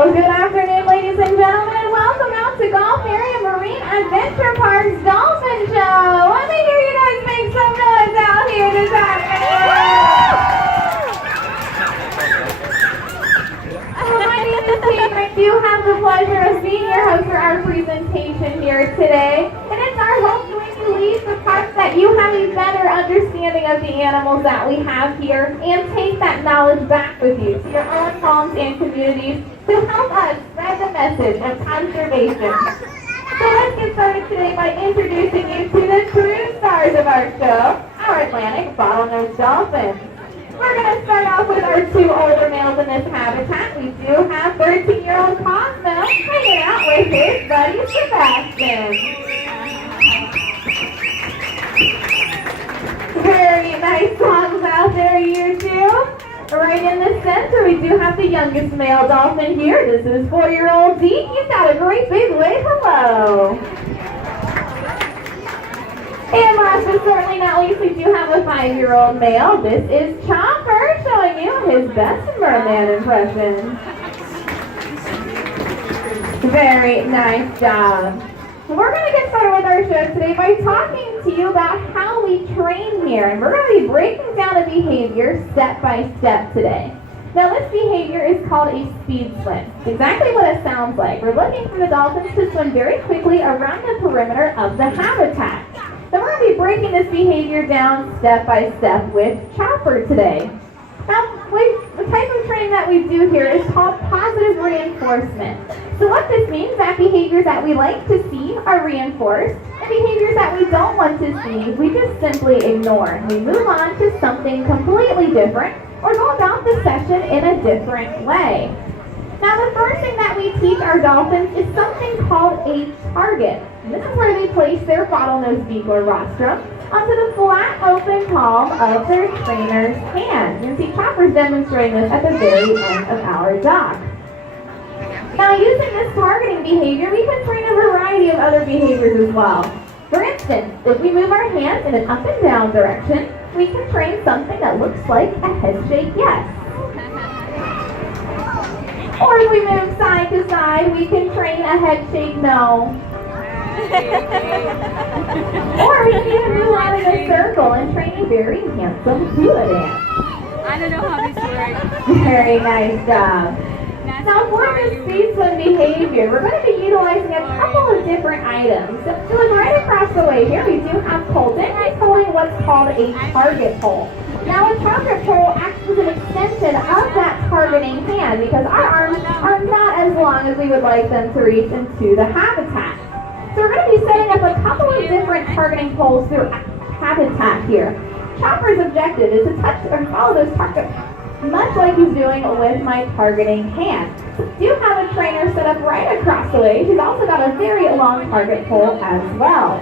Well, good afternoon, ladies and gentlemen. Welcome out to Gulfarium Marine Adventure Park's Dolphin Show. Let me hear you guys make some noise out here this afternoon. My name is Kate. I do have the pleasure of being your host for our presentation here today. And it's our hope that when you leave the park that you have a better understanding of the animals that we have here and take that knowledge back with you to your own homes and communities to help us spread the message of conservation. So let's get started today by introducing you to the true stars of our show, our Atlantic bottlenose dolphins. We're going to start off with our two older males in this habitat. We do have 13-year-old Cosmo hanging out with his buddy Sebastian. Very nice songs out there, you two. Right in the center, we do have the youngest male dolphin here. This is 4-year-old Zeke. He's got a great big wave hello. And last but certainly not least, we do have a 5-year-old male. This is Chopper showing you his best merman impression. Very nice job. We're going to get started with our show today by talking to you about how we train here. And we're going to be breaking down a behavior step by step today. Now this behavior is called a speed swim. It's exactly what it sounds like. We're looking for the dolphins to swim very quickly around the perimeter of the habitat. Then we're going to be breaking this behavior down step by step with Chopper today. Now, the type of training that we do here is called positive reinforcement. So what this means is that behaviors that we like to see are reinforced, and behaviors that we don't want to see, we just simply ignore. We move on to something completely different, or go about the session in a different way. Now, the first thing that we teach our dolphins is something called a target. And this is where they place their bottlenose beak or rostrum onto the flat open palm of their trainer's hand. You can see Chopper's demonstrating this at the very end of our dock. Now, using this targeting behavior, we can train a variety of other behaviors as well. For instance, if we move our hands in an up and down direction, we can train something that looks like a head shake yes. Or if we move side to side, we can train a head shake no. Or we can even move around in a circle and train a very handsome hula dance. I don't know how this works. Very nice job. Now for this speed swim behavior, we're going to be utilizing a couple of different items. So look right across the way here, we do have Colton. He's holding what's called a target pole. Now a target pole acts as an extension of that targeting hand because our arms are not as long as we would like them to reach into the habitat. So we're going to be setting up a couple of different targeting poles through habitat here. Chopper's objective is to touch or follow those targets, much like he's doing with my targeting hand. We do have a trainer set up right across the way. He's also got a very long target pole as well.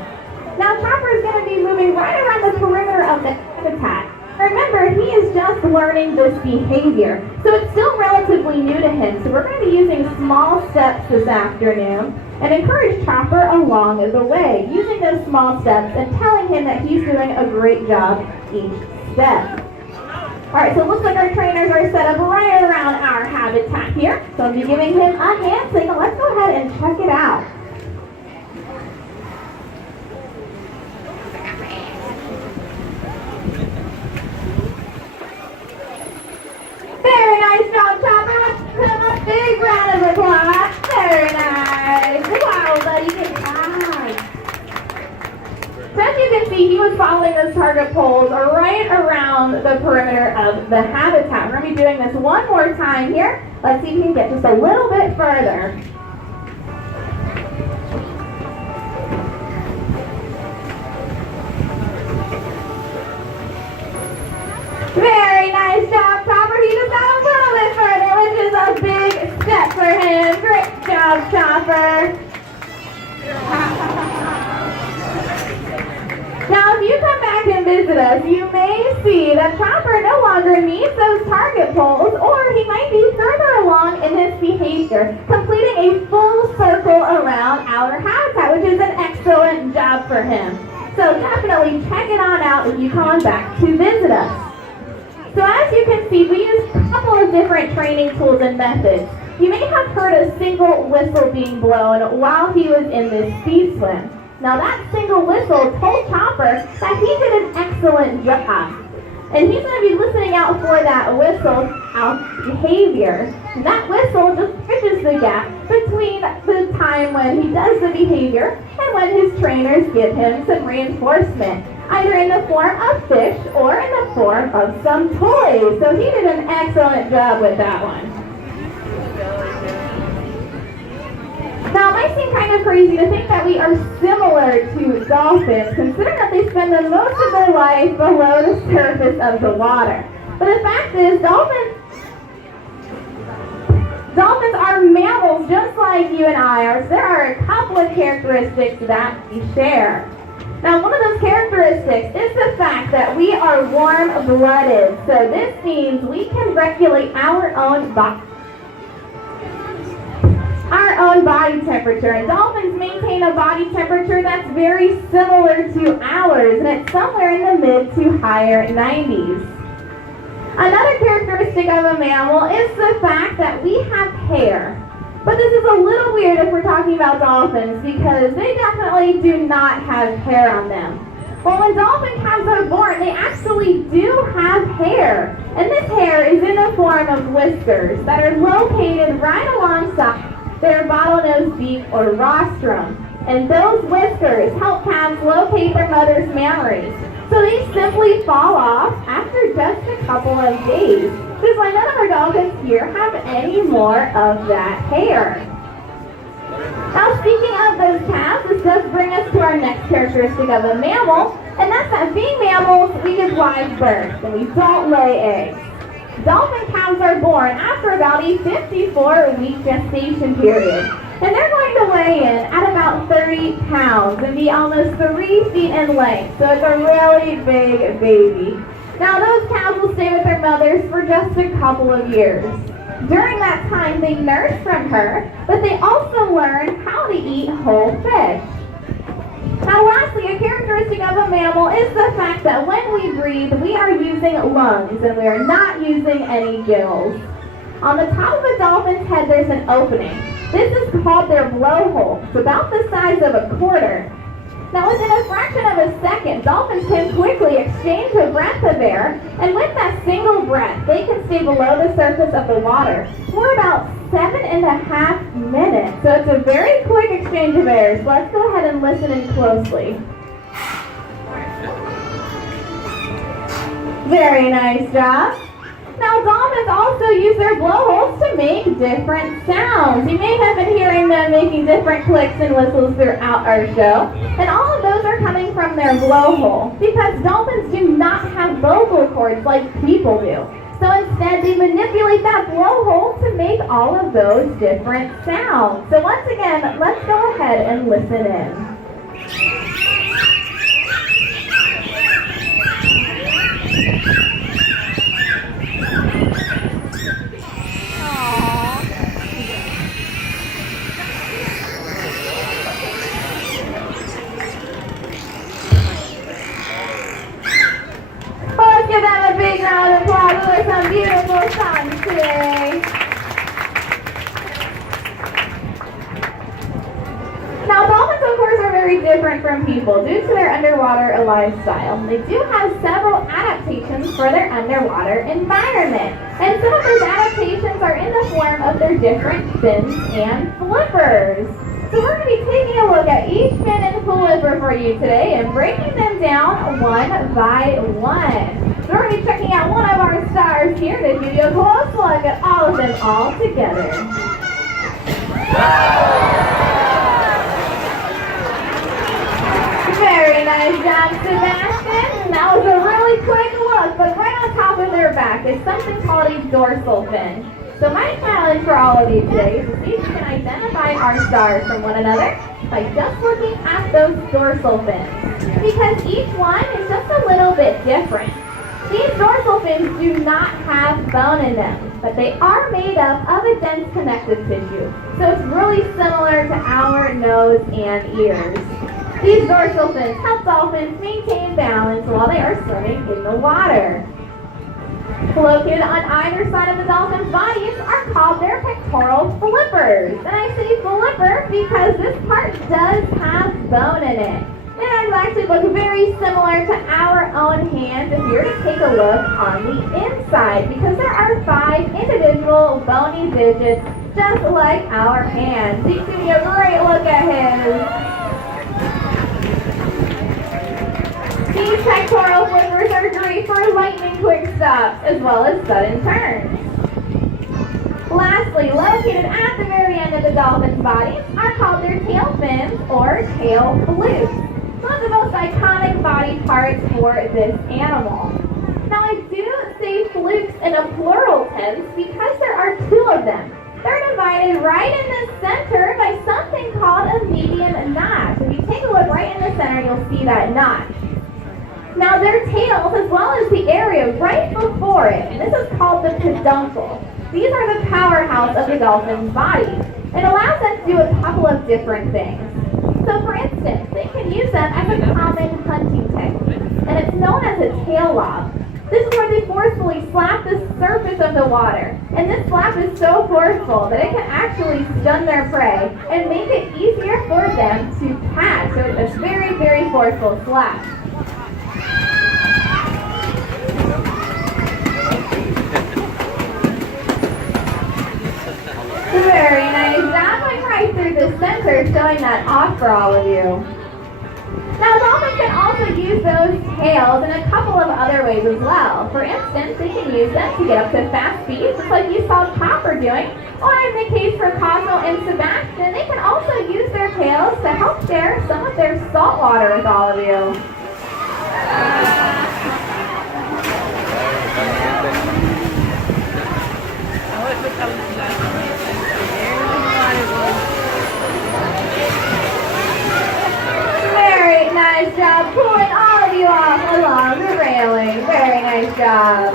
Now Chopper is going to be moving right around the perimeter of the habitat. Remember, he is just learning this behavior, so it's still relatively new to him. So we're going to be using small steps this afternoon and encourage Chopper along the way, using those small steps and telling him that he's doing a great job each step. Alright, so it looks like our trainers are set up right around our habitat here. So I'll be giving him a hand signal. Let's go ahead and check it out. Very nice job, Chopper. Let's give him a big round of applause. Very nice. Wow, buddy, good job. So as you can see, he was following those target poles right around the perimeter of the habitat. We're going to be doing this one more time here. Let's see if we can get just a little bit further. Very nice job, Chopper. He just got a little bit further, which is a big step for him. Great job, Chopper. Now, if you come back and visit us, you may see that Chopper no longer needs those target poles, or he might be further along in his behavior, completing a full circle around our habitat, which is an excellent job for him. So definitely check it on out if you come on back to visit us. So as you can see, we use a couple of different training tools and methods. You may have heard a single whistle being blown while he was in this speed swim. Now that single whistle told Chopper that he did an excellent job. And he's going to be listening out for that whistle out behavior. And that whistle just bridges the gap between the time when he does the behavior and when his trainers give him some reinforcement, either in the form of fish or in the form of some toys. So he did an excellent job with that one. Now, it might seem kind of crazy to think that we are similar to dolphins, considering that they spend the most of their life below the surface of the water. But the fact is, dolphins are mammals just like you and I are. So there are a couple of characteristics that we share. Now, one of those characteristics is the fact that we are warm-blooded. So this means we can regulate our own body temperature, and dolphins maintain a body temperature that's very similar to ours, and it's somewhere in the mid to higher 90s. Another characteristic of a mammal is the fact that we have hair. But this is a little weird if we're talking about dolphins, because they definitely do not have hair on them. Well, when dolphin calves are born, they actually do have hair, and this hair is in the form of whiskers that are located right alongside their bottlenose beak or rostrum. And those whiskers help calves locate their mother's mammaries. So they simply fall off after just a couple of days. Just like none of our dolphins here have any more of that hair. Now, speaking of those calves, this does bring us to our next characteristic of a mammal, and that's that being mammals, we give live birth, and we don't lay eggs. Dolphin calves are born after about a 54-week gestation period, and they're going to weigh in at about 30 pounds and be almost 3 feet in length, so it's a really big baby. Now, those calves will stay with their mothers for just a couple of years. During that time, they nurse from her, but they also learn how to eat whole fish. Now, lastly, a characteristic of a mammal is the fact that when we breathe, we are using lungs and we are not using any gills. On the top of a dolphin's head, there's an opening. This is called their blowhole. It's about the size of a quarter. Now, within a fraction of a second, dolphins can quickly exchange a breath of air, and with that single breath, they can stay below the surface of the water for about 7.5 minutes. So it's a very quick exchange of air. So let's go ahead and listen in closely. Very nice job. Now, dolphins also use their blowholes to make different sounds. You may have been hearing them making different clicks and whistles throughout our show. And all of those are coming from their blowhole, because dolphins do not have vocal cords like people do. So instead, they manipulate that blowhole to make all of those different sounds. So once again, let's go ahead and listen in. Give them a big round of applause for some beautiful songs today. Now, dolphins, of course, are very different from people due to their underwater lifestyle. They do have several adaptations for their underwater environment. And some of those adaptations are in the form of their different fins and flippers. So we're going to be taking a look at each fin and flipper for you today and breaking them down one by one. So we're going to be checking out one of our stars here to give you a close look at all of them all together. Very nice job, Sebastian. That was a really quick look, but right on top of their back is something called a dorsal fin. So my challenge for all of you today is to see if you can identify our stars from one another by just looking at those dorsal fins, because each one is just a little bit different. These dorsal fins do not have bone in them, but they are made up of a dense connective tissue. So it's really similar to our nose and ears. These dorsal fins help dolphins maintain balance while they are swimming in the water. Located on either side of the dolphin's bodies are called their pectoral flippers. And I say flipper because this part does have bone in it. It does actually look very similar to our own hands if you were to take a look on the inside, because there are 5 individual bony digits just like our hands. You can give me a great look at his. These pectoral flippers are great for lightning quick stops as well as sudden turns. Lastly, located at the very end of the dolphin's bodies are called their tail fins or tail flukes. One of the most iconic body parts for this animal. Now I do say flukes in a plural tense because there are 2 of them. They're divided right in the center by something called a median notch. If you take a look right in the center, you'll see that notch. Now their tails, as well as the area right before it, and this is called the peduncle. These are the powerhouse of the dolphin's body. It allows them to do a couple of different things. So for instance, they can use them as a common hunting technique, and it's known as a tail lob. This is where they forcefully slap the surface of the water, and this slap is so forceful that it can actually stun their prey and make it easier for them to catch. So it's a very, very forceful slap. Very nice. That went right through the center, showing that off for all of you. Now, dolphins can also use those tails in a couple of other ways as well. For instance, they can use them to get up to fast speeds, just like you saw Chopper doing. Or in the case for Cosmo and Sebastian, they can also use their tails to help share some of their salt water with all of you. Very nice job pulling all of you off along the railing. Very nice job.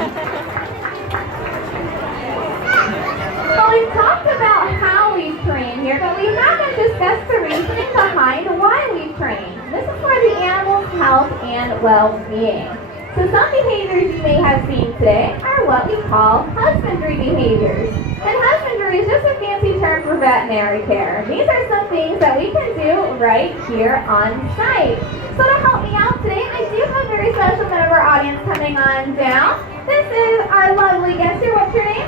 Well, we've talked about how we train here, but we haven't discussed the reasoning behind why we train. This is for the animal's health and well-being. So some behaviors you may have seen today are what we call husbandry behaviors. And husbandry is just a fancy term for veterinary care. These are some things that we can do right here on site. So to help me out today, I do have a very special member of our audience coming on down. This is our lovely guest here. What's your name?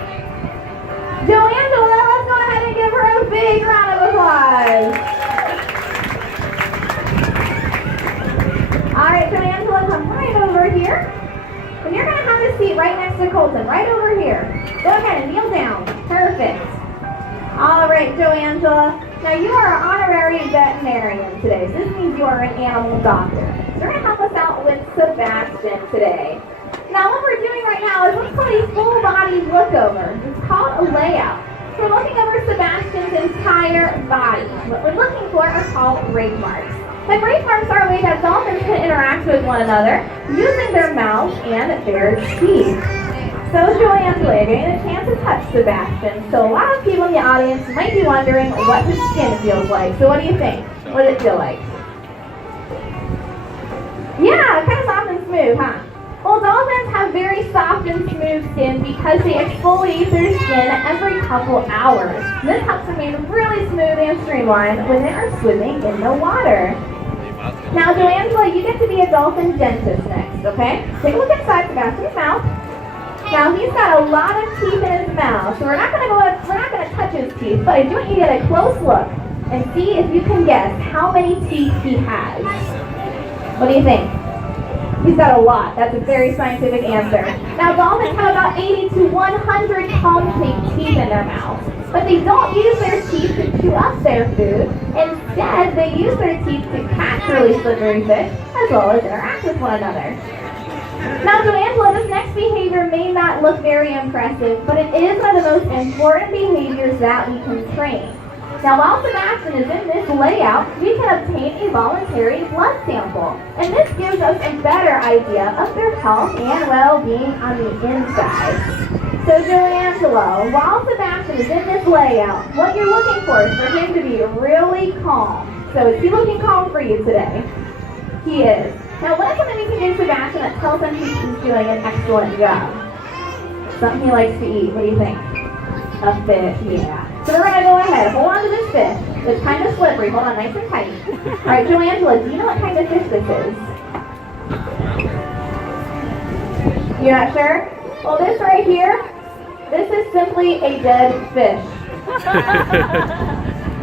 Joangela. Let's go ahead and give her a big round of applause. All right, Joangela, come right over here. And you're going to have a seat right next to Colton, right over here. Go ahead and kneel down. Perfect. All right, Joangela. Now, you are an honorary veterinarian today. So this means you are an animal doctor. So you're going to help us out with Sebastian today. Now, what we're doing right now is what's called a full-body lookover. It's called a layout. So we're looking over Sebastian's entire body. What we're looking for are called rake marks. The rake marks are a way that dolphins can interact with one another using their mouths and their teeth. So Joangela, you're getting a chance to touch Sebastian. So a lot of people in the audience might be wondering what his skin feels like. So what do you think? What does it feel like? Yeah, kind of soft and smooth, huh? Well, dolphins have very soft and smooth skin because they exfoliate their skin every couple hours. This helps remain really smooth and streamlined when they are swimming in the water. Now, Joangela, you get to be a dolphin dentist next, okay? Take a look inside Sebastian's mouth. Now, he's got a lot of teeth in his mouth, so we're not gonna touch his teeth, but I do want you to get a close look and see if you can guess how many teeth he has. What do you think? He's got a lot. That's a very scientific answer. Now, dolphins have about 80 to 100 concave teeth in their mouth, but they don't use their teeth to chew up their food. Instead, they use their teeth to catch really slippery fish, as well as interact with one another. Now, Joangela, this next behavior may not look very impressive, but it is one of the most important behaviors that we can train. Now, while Sebastian is in this layout, we can obtain a voluntary blood sample, and this gives us a better idea of their health and well-being on the inside. So, Joangela, while Sebastian is in this layout, what you're looking for is for him to be really calm. So, is he looking calm for you today? He is. Now, what is something we can do to Sebastian that tells him he's doing an excellent job? Something he likes to eat. What do you think? A fish, yeah. So we're going to go ahead. Hold on to this fish. It's kind of slippery. Hold on, nice and tight. All right, Joangela, do you know what kind of fish this is? You're not sure? Well, this right here, this is simply a dead fish.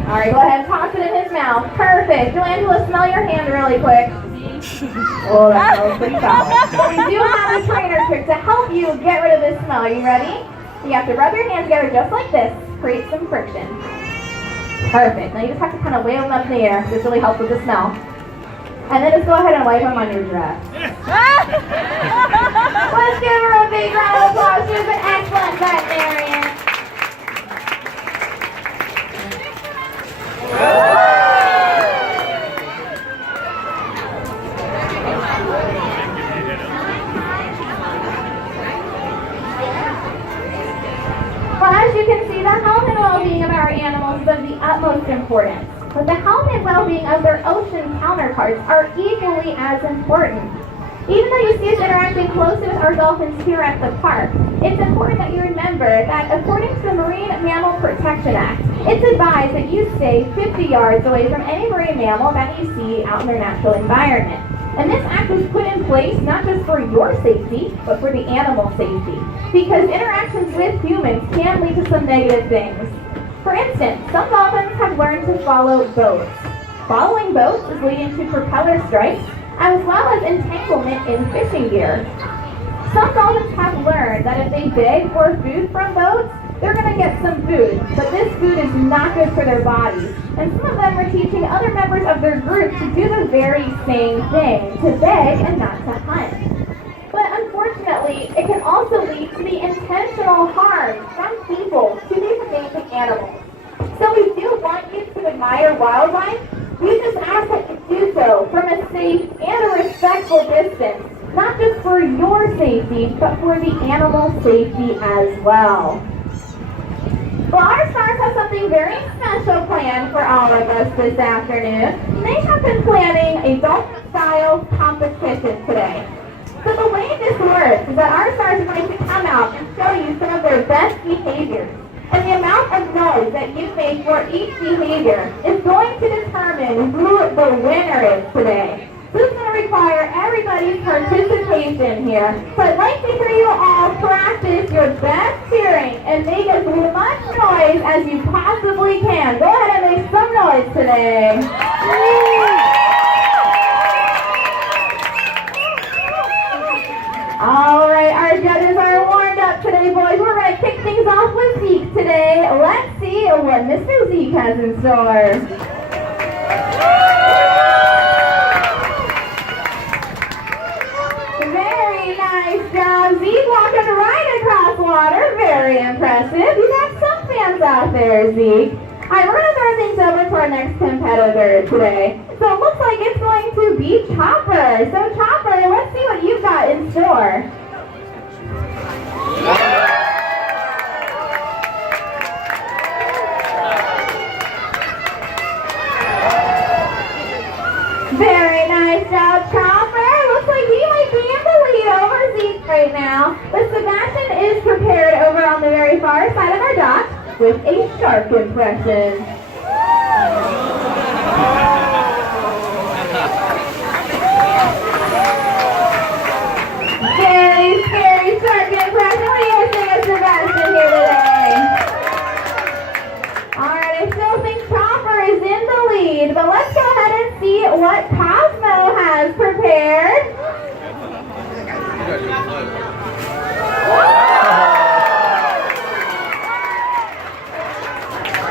All right, go ahead and toss it in his mouth. Perfect. Joangela, smell your hand really quick. Oh, that smells pretty foul. But we do have a trainer trick to help you get rid of this smell. Are you ready? You have to rub your hands together just like this. Create some friction. Perfect. Now you just have to kind of wave them up in the air. This really helps with the smell. And then just go ahead and wipe them on your dress. Let's give her a big round of applause. She was an excellent veterinarian. Well, as you can see, the health and well-being of our animals is of the utmost importance. But the health and well-being of their ocean counterparts are equally as important. Even though you see us interacting closely with our dolphins here at the park, it's important that you remember that according to the Marine Mammal Protection Act, it's advised that you stay 50 yards away from any marine mammal that you see out in their natural environment. And this act was put in place not just for your safety, but for the animal safety. Because interactions with humans can lead to some negative things. For instance, some dolphins have learned to follow boats. Following boats is leading to propeller strikes, as well as entanglement in fishing gear. Some dolphins have learned that if they beg for food from boats, they're going to get some food, but this food is not good for their bodies. And some of them are teaching other members of their group to do the very same thing, to beg and not to hunt. But unfortunately, it can also lead to the intentional harm from people to these amazing animals. So we do want you to admire wildlife. We just ask that you do so from a safe and a respectful distance, not just for your safety, but for the animal safety as well. Well, our stars have something very special planned for all of us this afternoon. They have been planning a dolphin-style competition today. So the way this works is that our stars are going to come out and show you some of their best behaviors. And the amount of noise that you make for each behavior is going to determine who the winner is today. This is going to require everybody's participation here. So I'd like to hear you all practice your best cheering and make as much noise as you possibly can. Go ahead and make some noise today. All right, our judges are warmed up today, boys. We're going to kick things off with Zeke today. Let's see what Mr. Zeke has in store. Very nice job, Zeke, walking right across water. Very impressive. You got some fans out there, Zeke. All right, we're going to throw things over to our next competitor today. So it looks like it's going to be Chopper. So Chopper, let's see what you've got in store. Very nice job, Chopper. Looks like he might be in the lead over Zeke right now. But Sebastian is prepared over on the very far side of our dock with a shark impression. Very scary shark impression. What do you think of Sebastian here today? Alright, I still think Chopper is in the lead, but let's go ahead and see what Cosmo has prepared.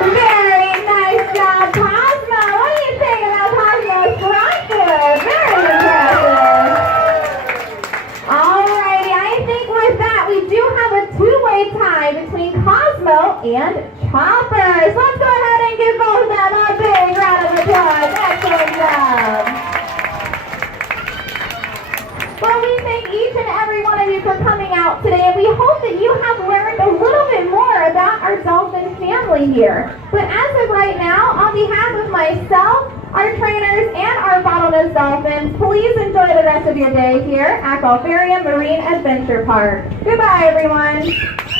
Very nice job, Cosmo. What do you think about Cosmo's structure? Very impressive. Alrighty, I think with that we do have a two-way tie between Cosmo and Chopper. So let's go ahead and give both of them a big round of applause. Excellent job. Well, we thank each and every one of you for coming out today, and we hope that you have learned a little bit more about our dolphin family here. But as of right now, on behalf of myself, our trainers, and our bottlenose dolphins, please enjoy the rest of your day here at Gulfarium Marine Adventure Park. Goodbye, everyone.